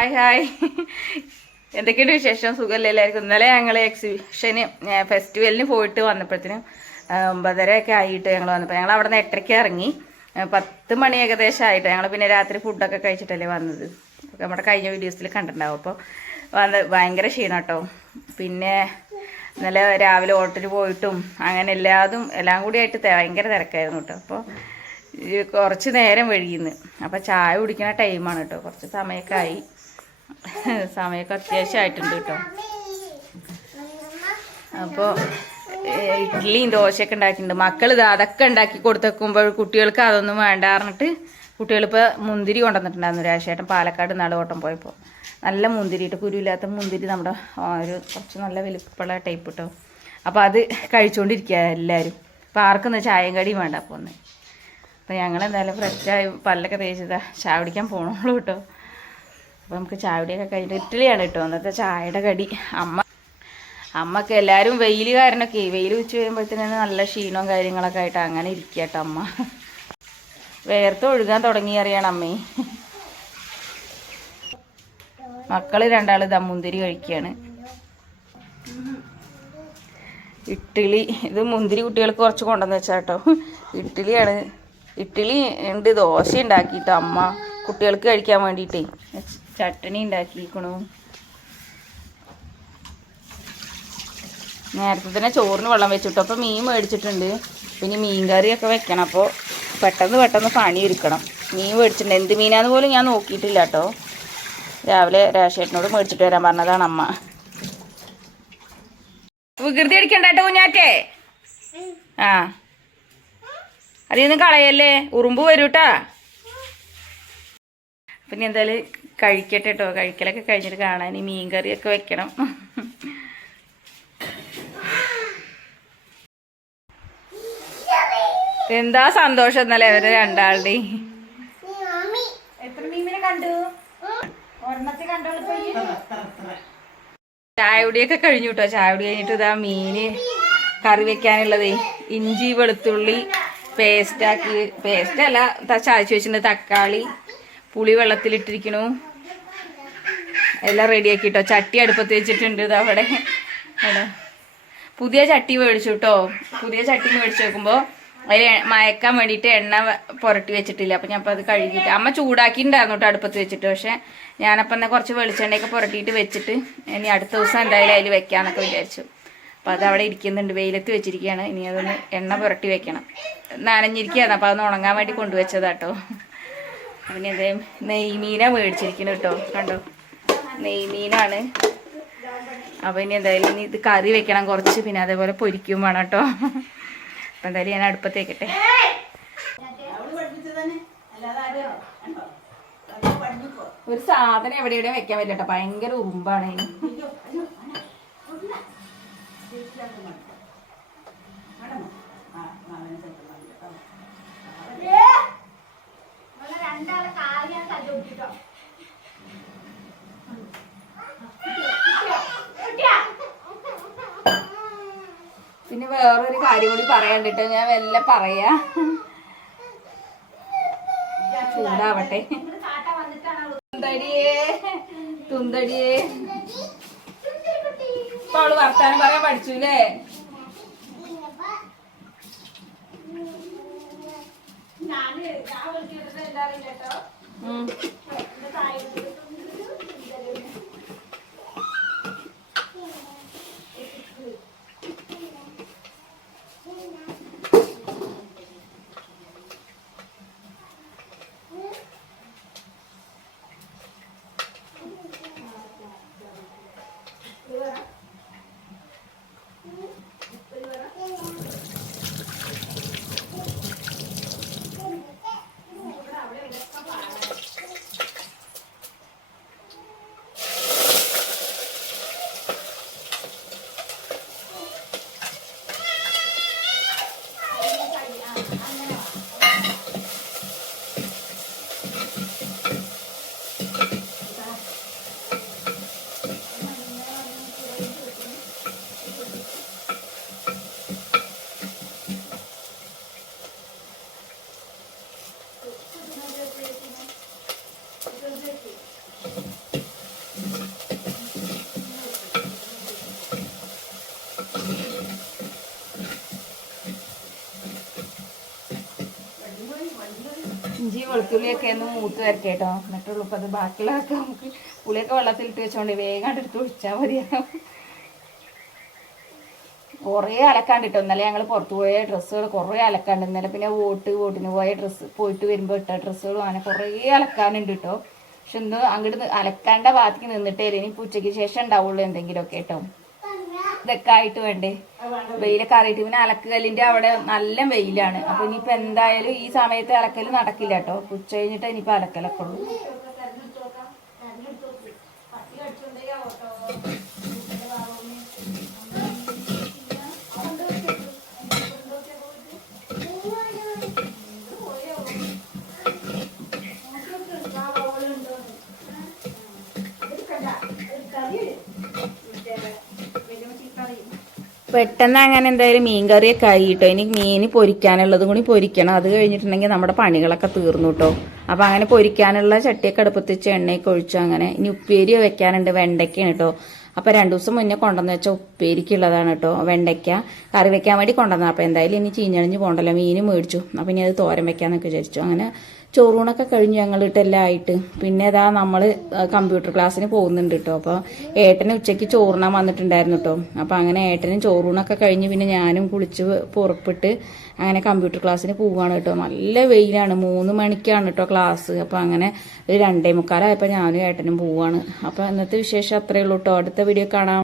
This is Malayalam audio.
ഹായ് ഹായ്, എന്തൊക്കെയുണ്ട് വിശേഷം? സുഖമല്ലേ എല്ലാവർക്കും? ഇന്നലെ ഞങ്ങൾ എക്സിബിഷന് ഫെസ്റ്റിവലിന് പോയിട്ട് വന്നപ്പോഴത്തേനും 9:30 ആയിട്ട് ഞങ്ങൾ വന്നപ്പോൾ ഞങ്ങൾ അവിടെ നിന്ന് 8:30 ഇറങ്ങി. 10 മണി ഏകദേശം ആയിട്ട് ഞങ്ങൾ പിന്നെ രാത്രി ഫുഡൊക്കെ കഴിച്ചിട്ടല്ലേ വന്നത്. നമ്മുടെ കഴിഞ്ഞ വീഡിയോസിൽ കണ്ടിട്ടുണ്ടാവും. അപ്പോൾ ഭയങ്കര ക്ഷീണം കേട്ടോ. പിന്നെ ഇന്നലെ രാവിലെ ഓട്ടോയിൽ പോയിട്ടും അങ്ങനെ എല്ലാം കൂടി ആയിട്ട് ഭയങ്കര തിരക്കായിരുന്നു കേട്ടോ. അപ്പോൾ കുറച്ച് നേരം വൈകിന്ന്. അപ്പോൾ ചായ കുടിക്കുന്ന ടൈമാണ് കേട്ടോ. കുറച്ച് സമയമൊക്കെ ആയി, സമയമൊക്കെ അത്യാവശ്യമായിട്ടുണ്ട് കേട്ടോ. അപ്പോൾ ഇഡ്ഡലിയും ദോശയൊക്കെ ഉണ്ടാക്കിയിട്ടുണ്ട്. മക്കൾ അതൊക്കെ ഉണ്ടാക്കി കൊടുത്തേക്കുമ്പോൾ കുട്ടികൾക്ക് അതൊന്നും വേണ്ട പറഞ്ഞിട്ട് കുട്ടികളിപ്പോൾ മുന്തിരി കൊണ്ടുവന്നിട്ടുണ്ടായിരുന്നു. രാശേട്ടൻ പാലക്കാട് ഓട്ടം പോയപ്പോൾ നല്ല മുന്തിരി ഇട്ട്, കുരുവില്ലാത്ത മുന്തിരി, നമ്മുടെ ഒരു കുറച്ച് നല്ല വലിപ്പമുള്ള ടൈപ്പ് കേട്ടോ. അപ്പോൾ അത് കഴിച്ചുകൊണ്ടിരിക്കുക എല്ലാവരും. അപ്പോൾ ആർക്കൊന്നും ചായയും കടിയും വേണ്ട. അപ്പോൾ ഒന്ന് അപ്പോൾ ഞങ്ങൾ എന്തായാലും ഫ്രഷായി പല്ലൊക്കെ തേച്ചതാ ചായ കുടിക്കാൻ പോകണുള്ളൂ കേട്ടോ. അപ്പോൾ നമുക്ക് ചായ കുടിയൊക്കെ കഴിഞ്ഞിട്ട് ഇഡ്ഡലിയാണ് കേട്ടോ അന്നത്തെ ചായയുടെ കടി. അമ്മക്ക് എല്ലാവരും വെയിൽ കാരണമൊക്കെ, വെയിൽ ഉച്ച വരുമ്പോഴത്തേന് നല്ല ക്ഷീണവും കാര്യങ്ങളൊക്കെ ആയിട്ട് അങ്ങനെ ഇരിക്കുക കേട്ടോ. അമ്മ വേർത്ത് ഒഴുകാൻ തുടങ്ങി അറിയണം അമ്മേ. മക്കൾ രണ്ടാൾ ഇതാ മുന്തിരി കഴിക്കുകയാണ്. ഇഡ്ഡലി ഇത് മുന്തിരി കുട്ടികൾക്ക് കുറച്ച് കൊണ്ടുവന്ന് വെച്ചാൽ കേട്ടോ. ഇഡ്ഡലിയാണ്, ഇഡ്ഡലി ഉണ്ട്. ദോശ ഉണ്ടാക്കിയിട്ടോ അമ്മ കുട്ടികൾക്ക് കഴിക്കാൻ വേണ്ടിയിട്ടേ. ചട്ടണി ഉണ്ടാക്കിയിരിക്കണു. നേരത്തെ തന്നെ ചോറിന് വെള്ളം വെച്ചിട്ടോ. അപ്പോൾ മീൻ മേടിച്ചിട്ടുണ്ട്. പിന്നെ മീൻ കറിയൊക്കെ വെക്കണം. അപ്പോൾ പെട്ടെന്ന് പണി ഒരുക്കണം. മീൻ മേടിച്ചിട്ടുണ്ട്. എന്ത് മീനാന്ന് പോലും ഞാൻ നോക്കിയിട്ടില്ല കേട്ടോ. രാവിലെ രാശേട്ടനോട് മേടിച്ചിട്ട് വരാൻ പറഞ്ഞതാണ് അമ്മ. വികൃതി അടിക്കണ്ടോ കുഞ്ഞാറ്റേ? ആ അതിന്ന് കളയല്ലേ, ഉറുമ്പ് വരൂട്ടാ. പിന്നെ എന്തായാലും കഴിക്കട്ടെ കേട്ടോ. കഴിക്കലൊക്കെ കഴിഞ്ഞിട്ട് കാണാൻ മീൻ കറിയൊക്കെ വെക്കണം. എന്താ സന്തോഷം എന്നല്ലേ അവര് രണ്ടാളുടെയും. ചായ കുടിയൊക്കെ കഴിഞ്ഞു കേട്ടോ. ചായ കുടി കഴിഞ്ഞിട്ട് ഇതാ മീന് കറി വെക്കാനുള്ളതേ. ഇഞ്ചി വെളുത്തുള്ളി പേസ്റ്റല്ല ചായച്ച് വെച്ചിട്ടുണ്ട്. തക്കാളി പുളി വെള്ളത്തിലിട്ടിരിക്കണു. എല്ലാം റെഡിയാക്കി കേട്ടോ. ചട്ടി അടുപ്പത്ത് വെച്ചിട്ടുണ്ട്. ഇത് അവിടെ പുതിയ ചട്ടി മേടിച്ചു കേട്ടോ. പുതിയ ചട്ടി മേടിച്ച് വെക്കുമ്പോൾ അതിൽ മയക്കാൻ വേണ്ടിയിട്ട് എണ്ണ പുരട്ടി വെച്ചിട്ടില്ല. അപ്പം ഞാൻ അപ്പോൾ അത് കഴുകിയിട്ട് അമ്മ ചൂടാക്കിയിട്ടുണ്ടായിരുന്നു കേട്ടോ അടുപ്പത്ത് വെച്ചിട്ട്. പക്ഷേ ഞാനപ്പം എന്നാൽ കുറച്ച് വെളിച്ചെണ്ണയൊക്കെ പുരട്ടിയിട്ട് വെച്ചിട്ട് ഇനി അടുത്ത ദിവസം എന്തായാലും അതിൽ വെക്കാമെന്നൊക്കെ വിചാരിച്ചു. അപ്പോൾ അത് അവിടെ ഇരിക്കുന്നുണ്ട്, വെയിലത്ത് വെച്ചിരിക്കുകയാണ്. ഇനി അതൊന്ന് എണ്ണ പുരട്ടി വെക്കണം. നനഞ്ഞിരിക്കുകയാണ്. അപ്പോൾ അതൊന്ന് ഉണങ്ങാൻ വേണ്ടി കൊണ്ടുവച്ചതാട്ടോ. പിന്നെ എന്തേ നെയ്മീനാണ് മേടിച്ചിരിക്കുന്നത് കേട്ടോ. കണ്ടോ, നെയ്മീനാണ്. അപ്പോൾ ഇനി എന്തായാലും ഇനി ഇത് കറി വെക്കണം കുറച്ച്. പിന്നെ അതേപോലെ പൊരിക്കും വേണം കേട്ടോ. അപ്പം എന്തായാലും ഞാൻ അടുപ്പത്തേക്കട്ടെ. ഒരു സാധനം എവിടെയും വെക്കാൻ പറ്റില്ല കേട്ടോ. ഭയങ്കര ഉറുമ്പാണ്. പിന്നെ വേറൊരു കാര്യം കൂടി പറയാണ്ടിട്ടോ. ഞാൻ വല്ല പറയാ, ചൂടാവട്ടെ. തുന്തടിയേ ഇപ്പൊ അവള് വർത്താനം പറയാൻ പഠിച്ചൂലേ? വെളുത്തുള്ളിയൊക്കെ ഒന്ന് മൂത്ത് വരട്ടെ കേട്ടോ. എന്നിട്ടുള്ളൂ ഇപ്പം അത് ബാക്കിയുള്ളതൊക്കെ നമുക്ക് പുളിയൊക്കെ വെള്ളത്തിലിട്ട് വെച്ചോണ്ട് വേഗം എടുത്ത് ഒഴിച്ചാൽ മതിയാവും. കുറേ അലക്കാണ്ട് കിട്ടും. ഇന്നലെ ഞങ്ങൾ പുറത്ത് പോയ ഡ്രസ്സുകൾ കുറേ അലക്കാണ്ട്. ഇന്നലെ പിന്നെ വോട്ടിന് പോയ ഡ്രസ്സ് പോയിട്ട് വരുമ്പോൾ ഇട്ട ഡ്രസ്സുകളും അങ്ങനെ കുറേ അലക്കാനുണ്ട് കേട്ടോ. പക്ഷെ ഒന്ന് അങ്ങോട്ട് അലക്കാണ്ട ഭാഗത്തേക്ക് നിന്നിട്ടേ ഇനി ഉച്ചയ്ക്ക് ശേഷം ഉണ്ടാവുള്ളൂ എന്തെങ്കിലുമൊക്കെ കേട്ടോ. ഇതൊക്കെ ആയിട്ട് വേണ്ടേ വെയിലൊക്കെ അറിയിട്ട്. പിന്നെ അലക്കുകല്ലിൻ്റെ അവിടെ നല്ല വെയിലാണ്. അപ്പൊ ഇനിയിപ്പോൾ എന്തായാലും ഈ സമയത്ത് അലക്കൽ നടക്കില്ല കേട്ടോ. ഉച്ച കഴിഞ്ഞിട്ട് ഇനിയിപ്പോൾ അലക്കലൊക്കെ ഉള്ളൂ. പെട്ടെന്ന് അങ്ങനെ എന്തായാലും മീൻ കറിയൊക്കെ ആയി കേട്ടോ. ഇനി മീൻ പൊരിക്കാനുള്ളതും കൂടി പൊരിക്കണം. അത് കഴിഞ്ഞിട്ടുണ്ടെങ്കിൽ നമ്മുടെ പണികളൊക്കെ തീർന്നു കേട്ടോ. അപ്പം അങ്ങനെ പൊരിക്കാനുള്ള ചട്ടിയൊക്കെ അടുപ്പത്ത് വെച്ച് എണ്ണയൊക്കെ ഒഴിച്ചു. അങ്ങനെ ഇനി ഉപ്പേരി വെക്കാനുണ്ട്. വെണ്ടയ്ക്കാണ് കേട്ടോ. അപ്പം 2 ദിവസം മുന്നേ കൊണ്ടുവന്ന് വെച്ച ഉപ്പേരിക്കുള്ളതാണ് കേട്ടോ. വെണ്ടയ്ക്ക കറി വെക്കാൻ വേണ്ടി കൊണ്ടുവന്നത്. അപ്പം എന്തായാലും ഇനി ചീഞ്ഞണിഞ്ഞ് പോകണ്ടല്ലോ. മീനും മേടിച്ചു. അപ്പം ഇനി അത് തോരൻ വെക്കാന്നൊക്കെ വിചാരിച്ചു. അങ്ങനെ ചോറൂണൊക്കെ കഴിഞ്ഞു ഞങ്ങളിട്ടെല്ലാം ആയിട്ട്. പിന്നെ ഇതാ നമ്മൾ കമ്പ്യൂട്ടർ ക്ലാസ്സിന് പോകുന്നുണ്ട് കേട്ടോ. അപ്പോൾ ഏട്ടന് ഉച്ചയ്ക്ക് ചോറുണ്ണാൻ വന്നിട്ടുണ്ടായിരുന്നു കേട്ടോ. അപ്പോൾ അങ്ങനെ ഏട്ടനും ചോറൂണൊക്കെ കഴിഞ്ഞ് പിന്നെ ഞാനും കുളിച്ച് പുറപ്പെട്ട് അങ്ങനെ കമ്പ്യൂട്ടർ ക്ലാസ്സിന് പോവുകയാണ് കേട്ടോ. നല്ല വെയിലാണ്. 3 മണിക്കാണ് കേട്ടോ ക്ലാസ്. അപ്പോൾ അങ്ങനെ ഒരു 2:45 ഞാനും ഏട്ടനും പോവുകയാണ്. അപ്പോൾ ഇന്നത്തെ വിശേഷം അത്രയേ ഉള്ളൂ കേട്ടോ. അടുത്ത വീഡിയോ കാണാം.